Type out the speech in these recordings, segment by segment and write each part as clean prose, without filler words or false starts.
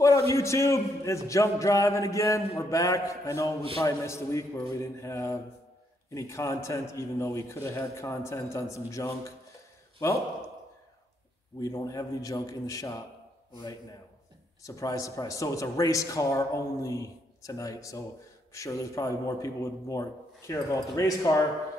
What up, YouTube? It's Junk Driving again. We're back. I know we probably missed a week where we didn't have any content, even though we could have had content on some junk. Well, we don't have any junk in the shop right now. Surprise, surprise. So it's a race car only tonight. So I'm sure there's probably more people would more care about the race car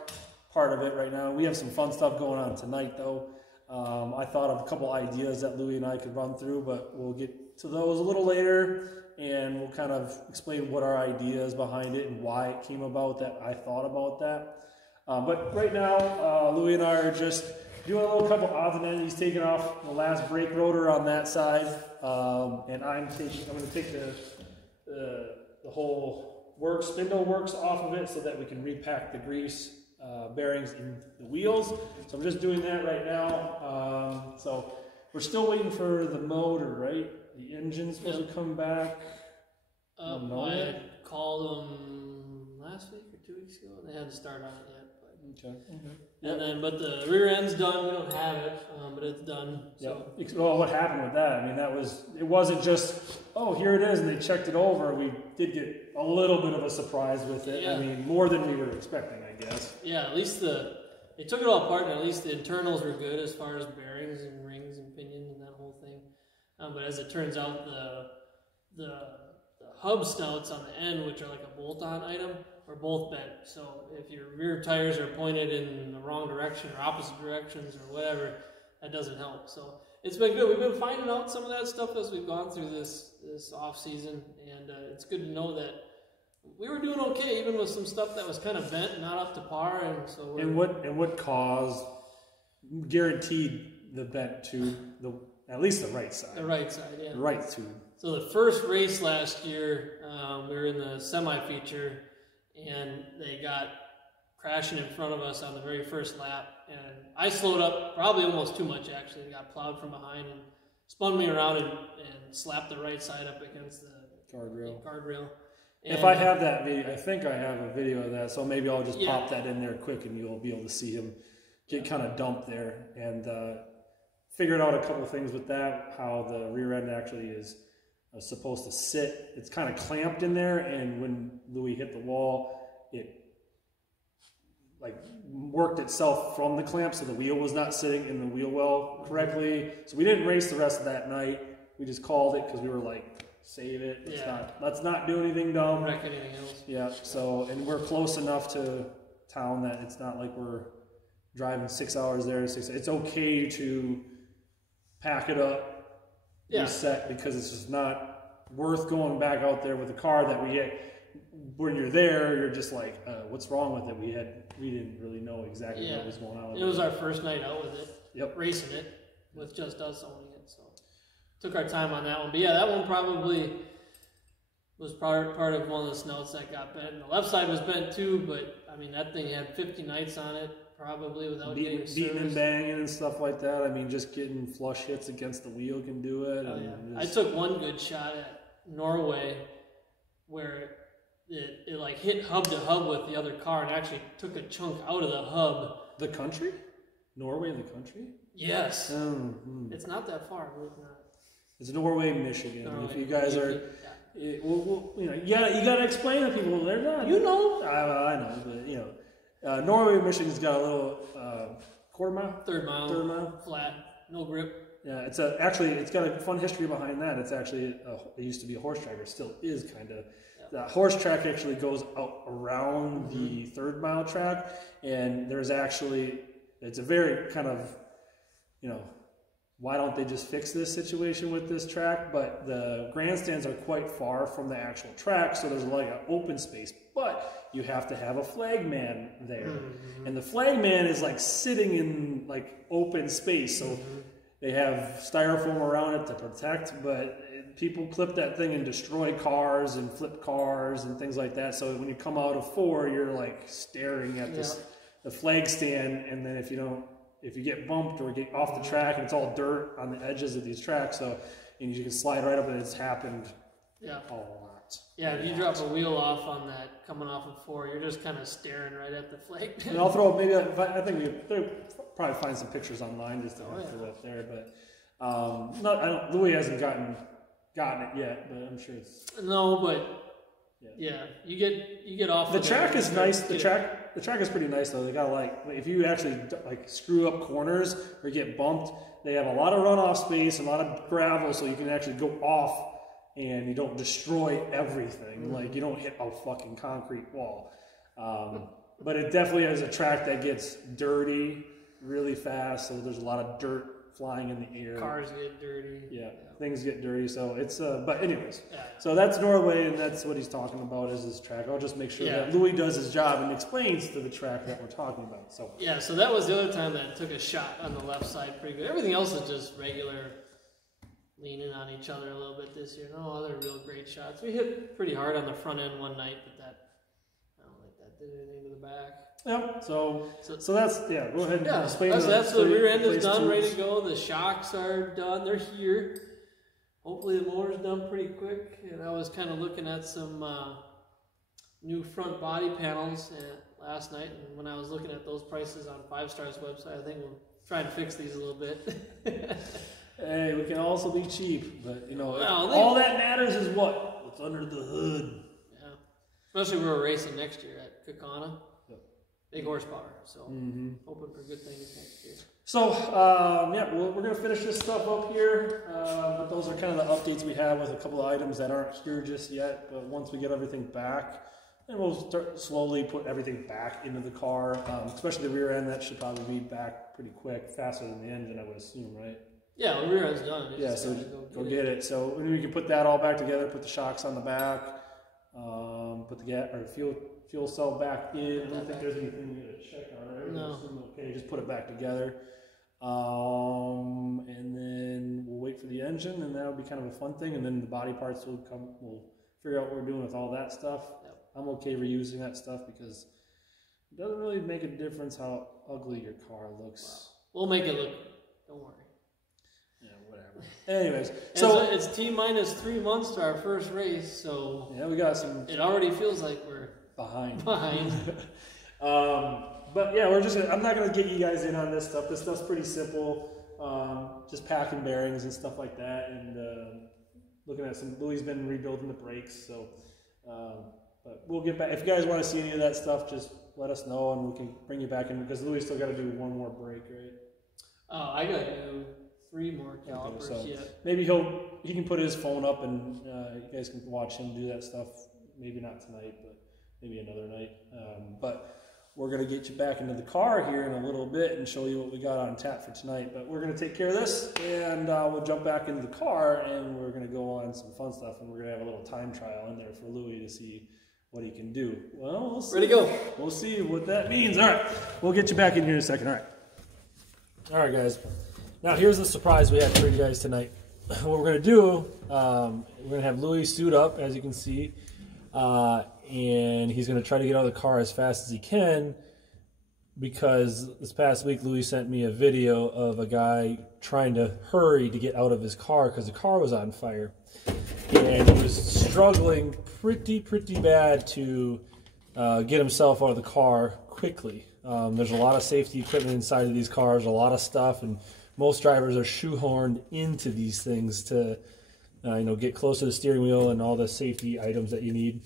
part of it right now. We have some fun stuff going on tonight, though. I thought of a couple ideas that Louie and I could run through, but we'll get to those a little later, and we'll kind of explain what our ideas behind it and why it came about that I thought about that. But right now, Louie and I are just doing a little couple odds and ends. He's taking off the last brake rotor on that side, and I'm going to take the whole spindle works off of it so that we can repack the grease bearings in the wheels. So I'm just doing that right now. So we're still waiting for the motor, right? The engine's supposed to come back. I had called them last week or 2 weeks ago. They hadn't started on it yet. But. Okay. And then, but the rear end's done. We don't have it, but it's done. So. Yep. Well, what happened with that? I mean, it wasn't just, oh, here it is, and they checked it over. We did get a little bit of a surprise with it. Yeah. I mean, more than we were expecting, I guess. Yeah, at least they took it all apart, and at least the internals were good as far as bearings and rings and pinions and that whole thing. But as it turns out, the hub snouts on the end, which are like a bolt-on item, are both bent. So if your rear tires are pointed in the wrong direction or opposite directions or whatever, that doesn't help. So it's been good. We've been finding out some of that stuff as we've gone through this off season, and it's good to know that we were doing okay, even with some stuff that was kind of bent, not up to par. And so what caused guaranteed the bent to at least the right side. The right side, yeah. The right tube. So the first race last year, we were in the semi-feature, and they got crashing in front of us on the very first lap. And I slowed up probably almost too much, actually. They got plowed from behind and spun me around and slapped the right side up against the guardrail. And if I have that video, I think I have a video of that, so maybe I'll just pop that in there quick and you'll be able to see him get kind of dumped there. And figured out a couple things with that, how the rear end actually is supposed to sit. It's kind of clamped in there, and when Louie hit the wall, it like worked itself from the clamp, so the wheel was not sitting in the wheel well correctly. So we didn't race the rest of that night. We just called it because we were like, save it. Let's not do anything dumb. Wreck anything else. Yeah. So, and we're close enough to town that it's not like we're driving 6 hours there. It's okay to pack it up, reset, because it's just not worth going back out there with a car that we had. When you're there, you're just like, what's wrong with it? We didn't really know exactly what was going on with it. It was our first night out with it. Yep. Racing it with just us owning it. So took our time on that one. But yeah, that one probably was part of one of the snouts that got bent. And the left side was bent too, but I mean, that thing had 50 nights on it. Probably without getting beating and banging and stuff like that. I mean, just getting flush hits against the wheel can do it. I took one good shot at Norway where it like hit hub to hub with the other car and actually took a chunk out of the hub. The country? Norway, the country? Yes. It's not that far. It's Norway, Michigan. If you guys are, you gotta explain to people. They're not. You know. I know, but Norway, Michigan's got a little quarter mile? Third mile. Flat, no grip. Yeah, it's got a fun history behind that. It's actually, it used to be a horse track, it still is kind of. The horse track actually goes out around the 3rd mile track, and there's actually, it's a very kind of, why don't they just fix this situation with this track? But the grandstands are quite far from the actual track, so there's like an open space. But you have to have a flagman there. And the flagman is like sitting in like open space. So they have styrofoam around it to protect, but people clip that thing and destroy cars and flip cars and things like that. So when you come out of 4, you're like staring at the flag stand, and then if you get bumped or get off the track, and it's all dirt on the edges of these tracks, and you can slide right up, and it's happened a lot. Yeah, if you drop a wheel off on that coming off of 4, you're just kind of staring right at the flag. And I'll throw I think they'll probably find some pictures online just to throw up there, but Louis hasn't gotten gotten it yet, but I'm sure it's no, but yeah, you get off. The track is nice. The track is pretty nice though. They got if you actually screw up corners or get bumped, they have a lot of runoff space, a lot of gravel, so you can actually go off and you don't destroy everything. Like you don't hit a fucking concrete wall. But it definitely is a track that gets dirty really fast. So there's a lot of dirt flying in the air. Cars get dirty. Yeah, things get dirty. So it's but anyways, so that's Norway, and that's what he's talking about is this track. I'll just make sure that Louis does his job and explains to the track that we're talking about. So yeah, so that was the other time that took a shot on the left side pretty good. Everything else is just regular leaning on each other a little bit this year. No other real great shots. We hit pretty hard on the front end one night, but I don't think that did anything to the back. Yep. So that's go ahead and explain. That's the rear end is done, ready to go. The shocks are done. They're here. Hopefully the motor's done pretty quick. And I was kind of looking at some new front body panels last night, and when I was looking at those prices on 5 Star's website, I think we'll try and fix these a little bit. Hey, we can also be cheap, but all that matters is what's under the hood. Yeah, especially we're racing next year at Kakana. Big horsepower, so hoping for good things next year. So, we're going to finish this stuff up here, but those are kind of the updates we have with a couple of items that aren't here just yet, but once we get everything back, then we'll start slowly put everything back into the car, especially the rear end. That should probably be back pretty quick, faster than the engine, I would assume, right? Yeah, the rear end's done. So go get it. So we can put that all back together, put the shocks on the back, put the fuel cell back in. I don't think there's anything we gotta check on it. No. Okay, just put it back together. And then we'll wait for the engine, and that'll be kind of a fun thing. And then the body parts will come. We'll figure out what we're doing with all that stuff. Yep. I'm okay reusing that stuff because it doesn't really make a difference how ugly your car looks. Wow. We'll make it look. Don't worry. Yeah, whatever. Anyways, so it's T-minus 3 months to our first race, so yeah, we got some. It already feels like we're behind. But yeah, I'm not gonna get you guys in on this stuff. This stuff's pretty simple. Just packing bearings and stuff like that, and looking at some. Louis been rebuilding the brakes, so. But we'll get back. If you guys want to see any of that stuff, just let us know, and we can bring you back in because Louis still got to do one more break, right? Oh, I got to do 3 more calipers yet. Maybe he can put his phone up, and you guys can watch him do that stuff. Maybe not tonight, but maybe another night. But we're going to get you back into the car here in a little bit and show you what we got on tap for tonight. But we're going to take care of this, and we'll jump back into the car, and we're going to go on some fun stuff, and we're going to have a little time trial in there for Louis to see what he can do. Well, we'll see. Ready to go. We'll see what that means. All right. We'll get you back in here in a second. All right. All right, guys. Now, here's the surprise we have for you guys tonight. What we're going to do, we're going to have Louis suit up, as you can see, and he's going to try to get out of the car as fast as he can because this past week, Louis sent me a video of a guy trying to hurry to get out of his car because the car was on fire. And he was struggling pretty bad to get himself out of the car quickly. There's a lot of safety equipment inside of these cars, a lot of stuff, and most drivers are shoehorned into these things to get close to the steering wheel and all the safety items that you need.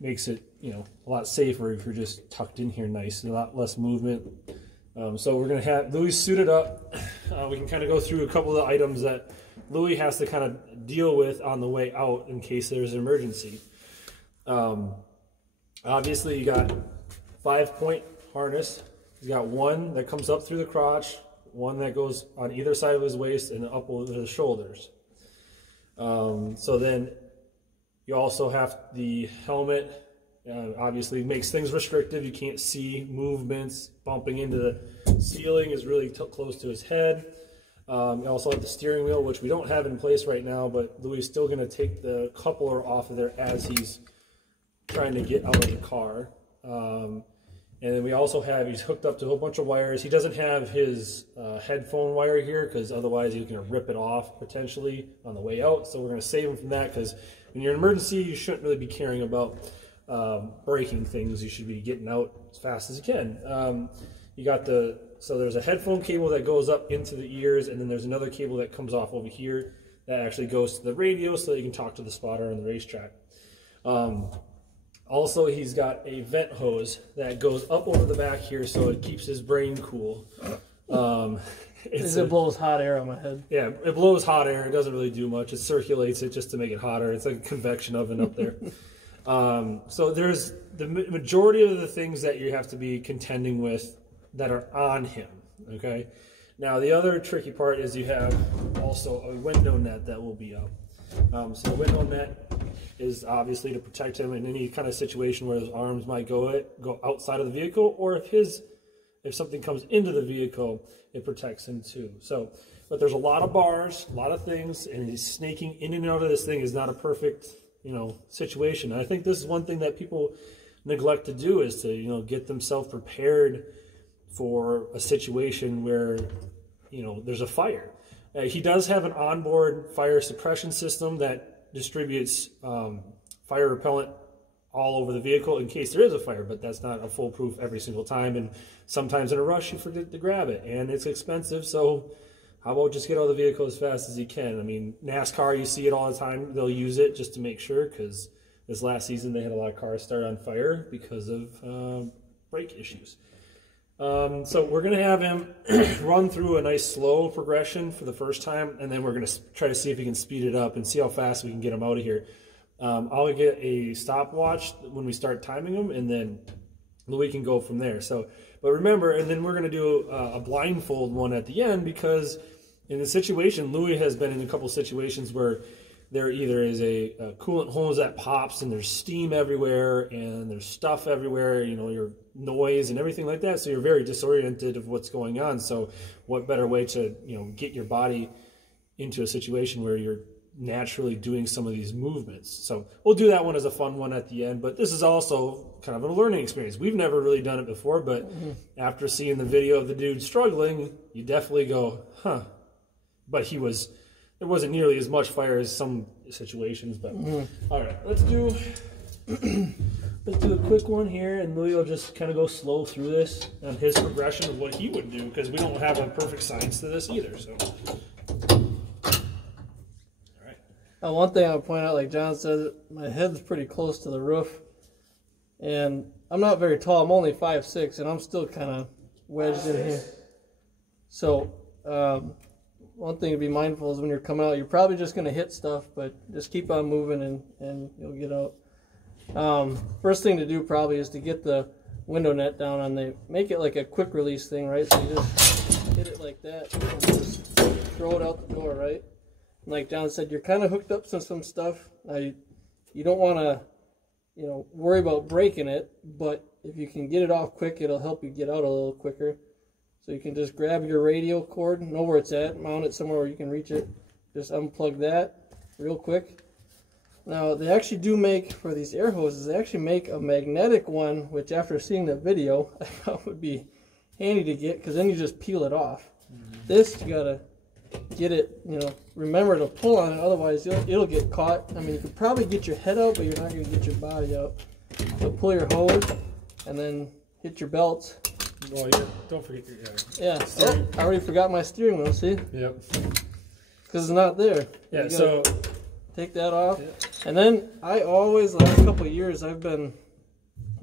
Makes it a lot safer if you're just tucked in here nice, a lot less movement. So we're going to have Louis suited up. We can kind of go through a couple of the items that Louis has to kind of deal with on the way out in case there's an emergency. Obviously, you got 5-point harness. He's got one that comes up through the crotch, one that goes on either side of his waist and up over the shoulders. So then you also have the helmet. Obviously makes things restrictive. You can't see movements. Bumping into the ceiling is really close to his head. You also have the steering wheel, which we don't have in place right now, but Louis is still going to take the coupler off of there as he's trying to get out of the car. And then we also have, he's hooked up to a whole bunch of wires. He doesn't have his headphone wire here because otherwise he's going to rip it off potentially on the way out. So we're going to save him from that because when you're in an emergency, you shouldn't really be caring about breaking things. You should be getting out as fast as you can. You got so there's a headphone cable that goes up into the ears, and then there's another cable that comes off over here that actually goes to the radio so that you can talk to the spotter on the racetrack. Also, he's got a vent hose that goes up over the back here so it keeps his brain cool. It blows hot air on my head. Yeah, it blows hot air. It doesn't really do much. It circulates it just to make it hotter. It's like a convection oven up there. So there's the majority of the things that you have to be contending with that are on him, okay? Now, the other tricky part is you have also a window net that will be up. So the window net is obviously to protect him in any kind of situation where his arms might go outside of the vehicle, or if something comes into the vehicle, it protects him too. So, but there's a lot of bars, a lot of things, and he's snaking in and out of this thing is not a perfect, situation. And I think this is one thing that people neglect to do is to, get themselves prepared for a situation where, there's a fire. He does have an onboard fire suppression system that distributes fire repellent all over the vehicle in case there is a fire, but that's not a foolproof every single time, and sometimes in a rush you forget to grab it, and it's expensive, so how about just get out of the vehicle as fast as you can? I mean, NASCAR, you see it all the time. They'll use it just to make sure, because this last season they had a lot of cars start on fire because of brake issues. So we're going to have him run through a nice slow progression for the first time, and then we're going to try to see if we can speed it up and see how fast we can get him out of here. I'll get a stopwatch when we start timing him, and then we can go from there. So, but remember, and then we're going to do a blindfold one at the end, because in the situation, Louis has been in a couple situations where there either is a coolant hose that pops and there's steam everywhere and there's stuff everywhere, your noise and everything like that. So you're very disoriented of what's going on. So what better way to, get your body into a situation where you're naturally doing some of these movements. So we'll do that one as a fun one at the end, but this is also kind of a learning experience. We've never really done it before, but after seeing the video of the dude struggling, you definitely go, huh. But there wasn't nearly as much fire as some situations, but all right, let's do a quick one here, and Louis will just kind of go slow through this on his progression of what he would do, because we don't have a perfect science to this either. So one thing I would point out, like John said, my head's pretty close to the roof, and I'm not very tall. I'm only 5'6", and I'm still kind of wedged in here. So one thing to be mindful is when you're coming out, you're probably just going to hit stuff, but just keep on moving and you'll get out. First thing to do probably is to get the window net down on the, make it like a quick release thing, right? So you just hit it like that and just throw it out the door, right? Like John said, you're kind of hooked up to some stuff. Now you don't want to, worry about breaking it, but if you can get it off quick, it'll help you get out a little quicker. So you can just grab your radio cord, know where it's at, mount it somewhere where you can reach it. Just unplug that real quick. Now they actually do make, for these air hoses, they actually make a magnetic one, which after seeing the video, I thought would be handy to get, because then you just peel it off. This, you gotta get it, remember to pull on it, otherwise it'll get caught. I mean, you could probably get your head out, but you're not going to get your body out. So pull your hose, and then hit your belts. Oh, yeah, don't forget your I already forgot my steering wheel, see? Yep. Because it's not there. Yeah, so take that off. Yeah. And then I always, the last couple of years, I've been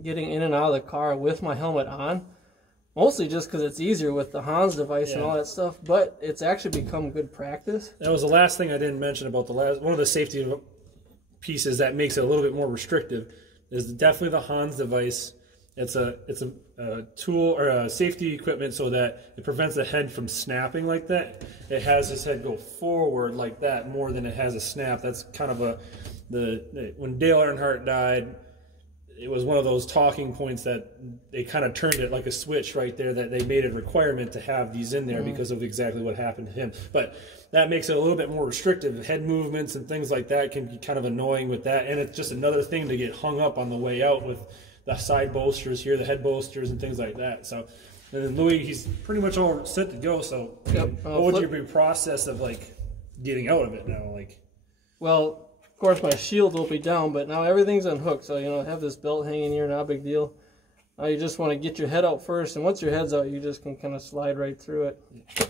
getting in and out of the car with my helmet on. Mostly just because it's easier with the Hans device and all that stuff, but it's actually become good practice. That was the last thing I didn't mention about one of the safety pieces that makes it a little bit more restrictive is definitely the Hans device. It's a tool or a safety equipment so that it prevents the head from snapping like that. It has his head go forward like that more than it has a snap. That's kind of when Dale Earnhardt died, it was one of those talking points that they kind of turned it like a switch right there, that they made a requirement to have these in there because of exactly what happened to him. But that makes it a little bit more restrictive. Head movements and things like that can be kind of annoying with that. And it's just another thing to get hung up on the way out with the side bolsters here, the head bolsters and things like that. So, and then Louis, he's pretty much all set to go. So what would your process of like getting out of it now? Well, of course, my shield will be down, but now everything's unhooked. So, I have this belt hanging here, not a big deal. Now you just want to get your head out first, and once your head's out, you just can kind of slide right through it.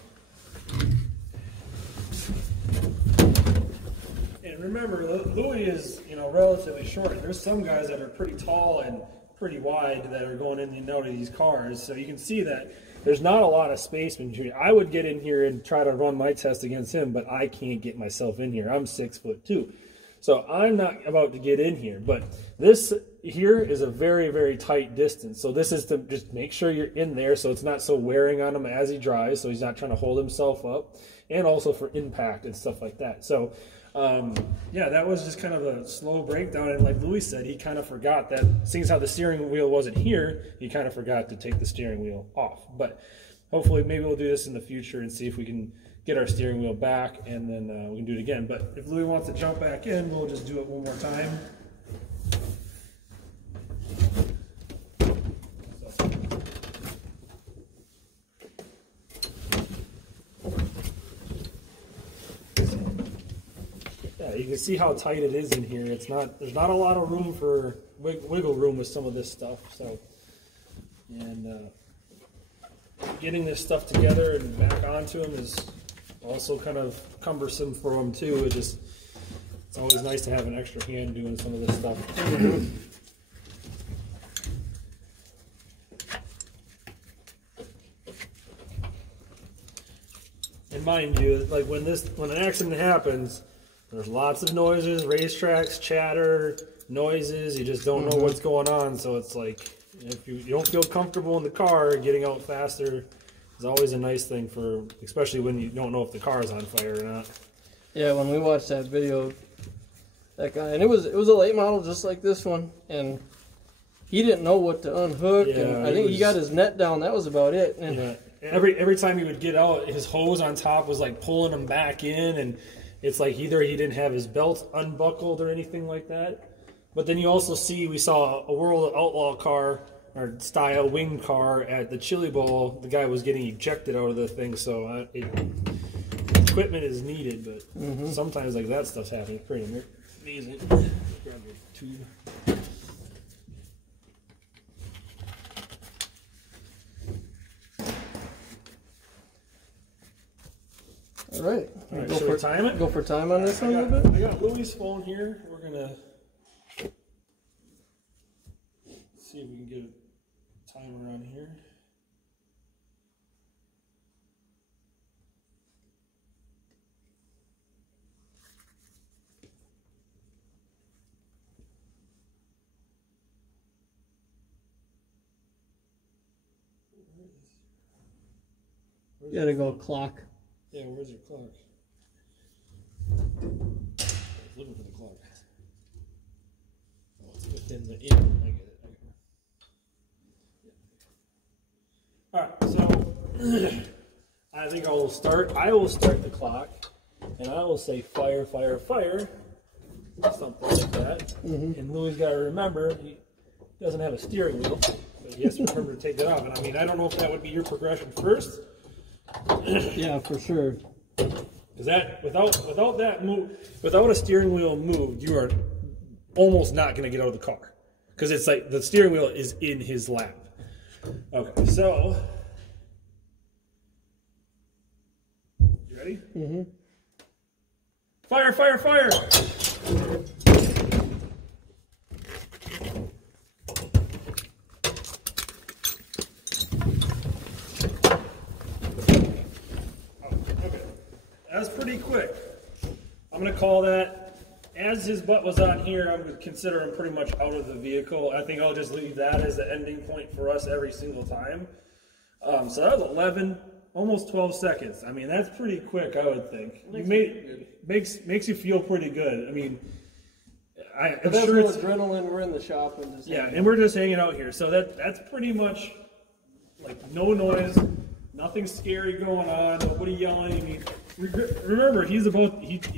And remember, Louis is, you know, relatively short. There's some guys that are pretty tall and pretty wide that are going in and out of these cars. So you can see that there's not a lot of space between. I would get in here and try to run my test against him, but I can't get myself in here. I'm 6'2". So I'm not about to get in here. But this here is a very, very tight distance. So this is to just make sure you're in there so it's not so wearing on him as he drives, so he's not trying to hold himself up, and also for impact and stuff like that. So yeah, that was just kind of a slow breakdown, and like Louis said, he kind of forgot that, seeing as how the steering wheel wasn't here, he kind of forgot to take the steering wheel off. But hopefully maybe we'll do this in the future and see if we can get our steering wheel back, and then we can do it again. But if Louis wants to jump back in, we'll just do it one more time. Yeah, you can see how tight it is in here. It's not, there's not a lot of room for wiggle room with some of this stuff. So, and getting this stuff together and back onto him is also kind of cumbersome for him too. It's always nice to have an extra hand doing some of this stuff. And mind you, like when an accident happens, there's lots of noises, racetracks, chatter, noises. You just don't know what's going on. So it's like, if you don't feel comfortable in the car, getting out faster is always a nice thing, for especially when you don't know if the car is on fire or not. Yeah, when we watched that video of that guy, and it was a late model just like this one, and he didn't know what to unhook, Yeah, and I think he got his net down. That was about it. And yeah, every time he would get out, his hose on top was like pulling him back in, and it's like either he didn't have his belt unbuckled or anything like that. But then you also see, we saw a World Outlaw car or style wing car at the Chili Bowl. The guy was getting ejected out of the thing, so equipment is needed, but sometimes like that stuff's happening. It's pretty amazing. Grab your tube. all right, Should we time it? Go for time on this one a little bit. I got Louis' phone here. We're gonna see if we can get a timer on here. You gotta go clock. Yeah, where's your clock? I was looking for the clock. Oh, it's within the in. I get it. Yeah. Alright, so I think I will start the clock, and I will say fire, fire, fire. Something like that. And Louis got to remember, he doesn't have a steering wheel, so he has to remember to take that off. And I mean, I don't know if that would be your progression first. Yeah, for sure. Because that without that move, without a steering wheel moved, you are almost not going to get out of the car, because it's like the steering wheel is in his lap. Okay, so you ready? Fire! Fire! Fire! That's pretty quick. I'm going to call that, as his butt was on here, I'm going to consider him pretty much out of the vehicle. I think I'll just leave that as the ending point for us every single time. So that was 11, almost 12 seconds. I mean, that's pretty quick, I would think. Makes you feel pretty good. I mean, I'm sure it's adrenaline. We're in the shop and just and we're just hanging out here. So that's pretty much like no noise. Nothing scary going on, nobody yelling. I mean, remember, he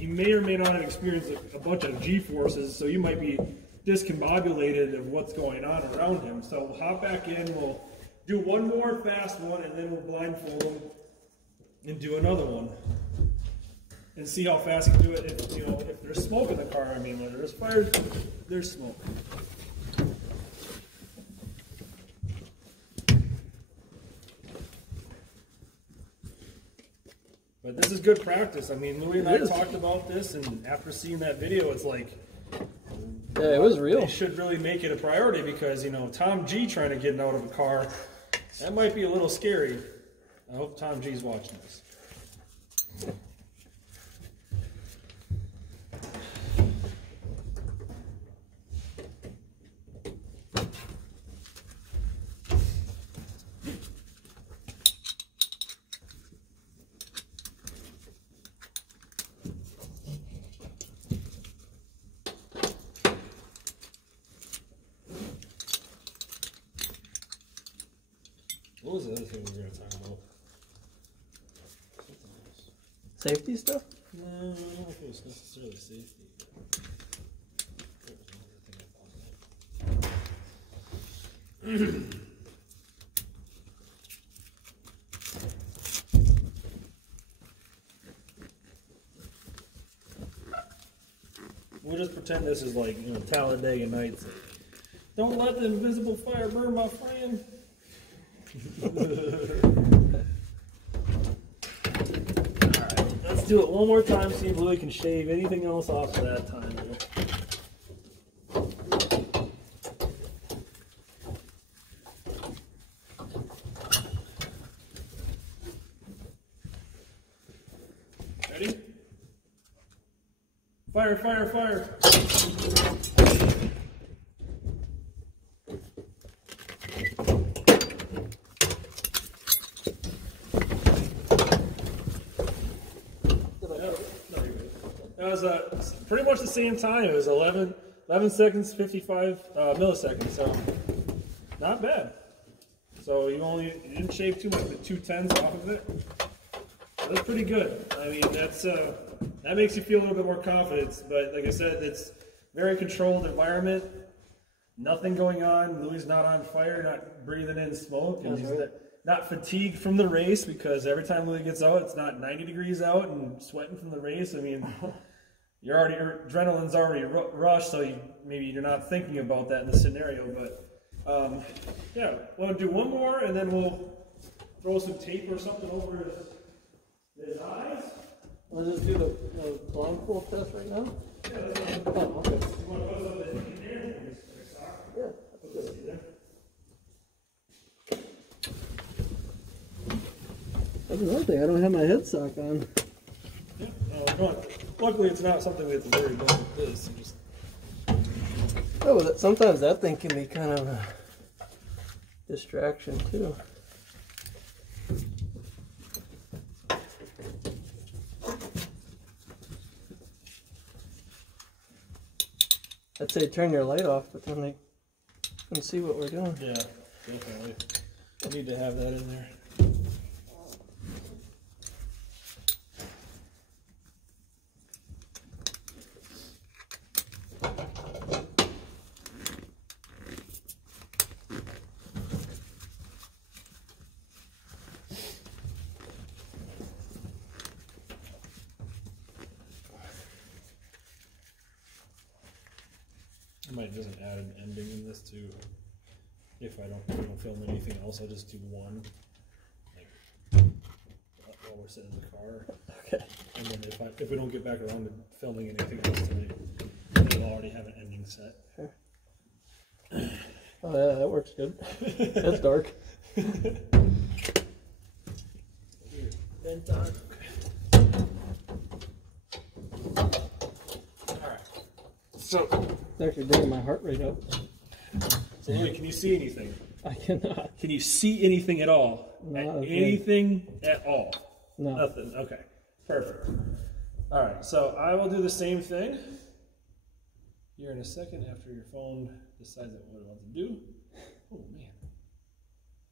may or may not have experienced a bunch of G-forces, so you might be discombobulated of what's going on around him. So we'll hop back in, we'll do one more fast one, and then we'll blindfold him and do another one. And see how fast he can do it. If there's smoke in the car, I mean, when there's fire, there's smoke. But this is good practice. I mean, Louie and I talked about this, and after seeing that video, it's like, yeah, it was real. They should really make it a priority because, you know, Tom G trying to get out of a car, that might be a little scary. I hope Tom G's watching this. What was the other thing we were going to talk about? Safety stuff? No, I don't know if it was necessarily safety. We'll just pretend this is like, you know, Talladega Nights. Don't let the invisible fire burn my friend. Alright, let's do it one more time, see if Louie can shave anything else off of that time. Ready? Fire, fire, fire! That was pretty much the same time. It was 11 seconds, 55 milliseconds, so not bad. So you didn't shave too much, but 2/10 off of it. That's pretty good. I mean, that makes you feel a little bit more confident. But like I said, it's very controlled environment. Nothing going on. Louie's not on fire, not breathing in smoke, and he's not fatigued from the race because every time Louie gets out, it's not 90 degrees out and sweating from the race. I mean, your adrenaline's already rushed, so maybe you're not thinking about that in the scenario. But yeah, want to do one more, and then we'll throw some tape or something over his eyes. Let's just do the blindfold test right now. Yeah, that's fine. Oh, okay. You want to put something in there? Yeah. Put this in there. That's another thing. I don't have my head sock on. Yeah, luckily it's not something we have to worry about with this. Just... Oh, but sometimes that thing can be kind of a distraction too. I'd say turn your light off, but then they can see what we're doing. Yeah, definitely. I need to have that in there. I might just add an ending in this too. If I don't film anything else, I'll just do one, like while we're sitting in the car. Okay. And then if we don't get back around to filming anything else tonight, then we'll already have an ending set. Sure. Oh yeah, that works good. That's dark. Vent on. Alright. So It's actually bringing my heart rate up. So Louie, can you see anything? I cannot. Can you see anything at all? Anything at all? No. Nothing. Okay. Perfect. All right. So I will do the same thing here in a second after your phone decides what it wants to do. Oh man,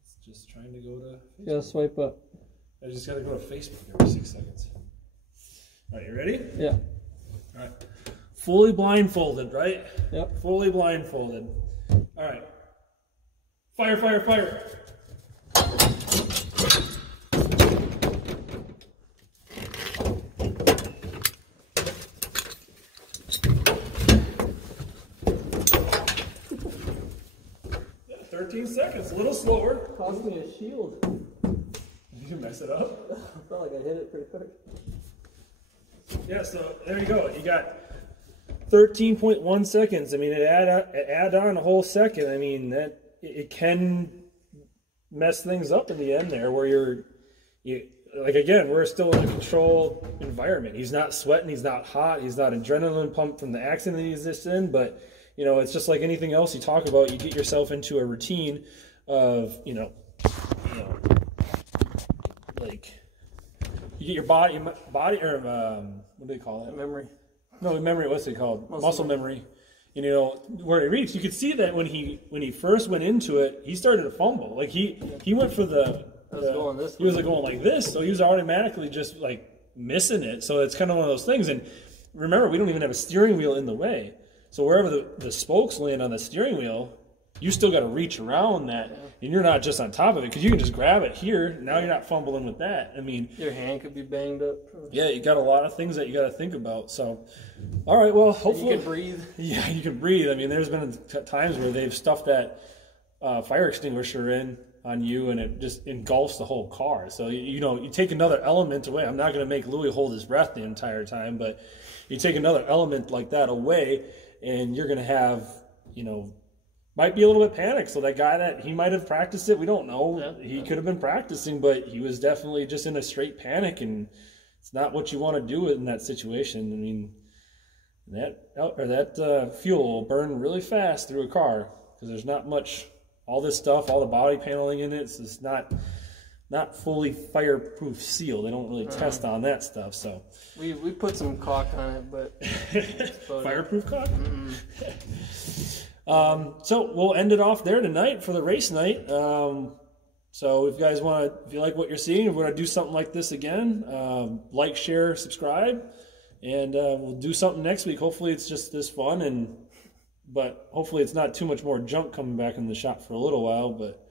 it's just trying to go to Facebook. Gotta swipe up. I just gotta go to Facebook every 6 seconds. All right, you ready? Yeah. All right. Fully blindfolded, right? Yep. Fully blindfolded. All right. Fire, fire, fire. Yeah, 13 seconds, a little slower. Cost me a shield. you mess it up? I felt like I hit it pretty quick. Yeah, so there you go. You got 13.1 seconds. I mean, it add on a whole second. I mean, that it can mess things up in the end there, where you like, again, we're still in a controlled environment. He's not sweating, he's not hot, he's not adrenaline pumped from the accident he's just in. But you know, it's just like anything else you talk about. You get yourself into a routine of like you get your body or what do they call it? Memory. No, memory. What's it called? Muscle memory. And, you know, where it reached, you could see that when he first went into it, he started to fumble. Like he went for he was like going like this, so he was automatically just like missing it. So it's kind of one of those things. And remember, we don't even have a steering wheel in the way. So wherever the spokes land on the steering wheel, you still got to reach around that, and you're not just on top of it, because you can just grab it here. Now you're not fumbling with that. I mean, your hand could be banged up. Yeah, you got a lot of things that you got to think about. So, all right, well, hopefully you can breathe. Yeah, you can breathe. I mean, there's been times where they've stuffed that fire extinguisher in on you, and it just engulfs the whole car. So you take another element away. I'm not going to make Louis hold his breath the entire time, but you take another element like that away, and you're going to have, might be a little bit panicked. So that guy he might have practiced it, we don't know. Yeah, he could have been practicing, but he was definitely just in a straight panic, and it's not what you want to do in that situation. I mean, that fuel will burn really fast through a car, because there's not much, all this stuff, all the body paneling in it. So it's not fully fireproof seal. They don't really test on that stuff. So we put some caulk on it, but fireproof caulk. So we'll end it off there tonight for the race night. So if you guys if you like what you're seeing, if we're going to do something like this again, like, share, subscribe, and we'll do something next week. Hopefully it's just this fun, but hopefully it's not too much more junk coming back in the shop for a little while, but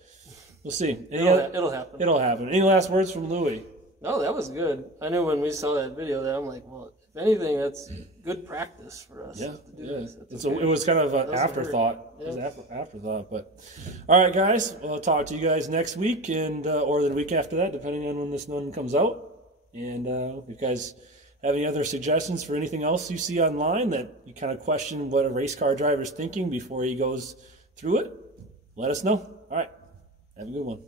we'll see. It'll happen. It'll happen. Any last words from Louis? No, that was good. I knew when we saw that video that I'm like, well, if anything, that's good practice for us. Yeah, to do this. It was kind of an afterthought. Yeah. It was an afterthought, but all right, guys. Well, I'll talk to you guys next week, and or the week after that, depending on when this one comes out. And if you guys have any other suggestions for anything else you see online that you kind of question what a race car driver is thinking before he goes through it, let us know. All right, have a good one.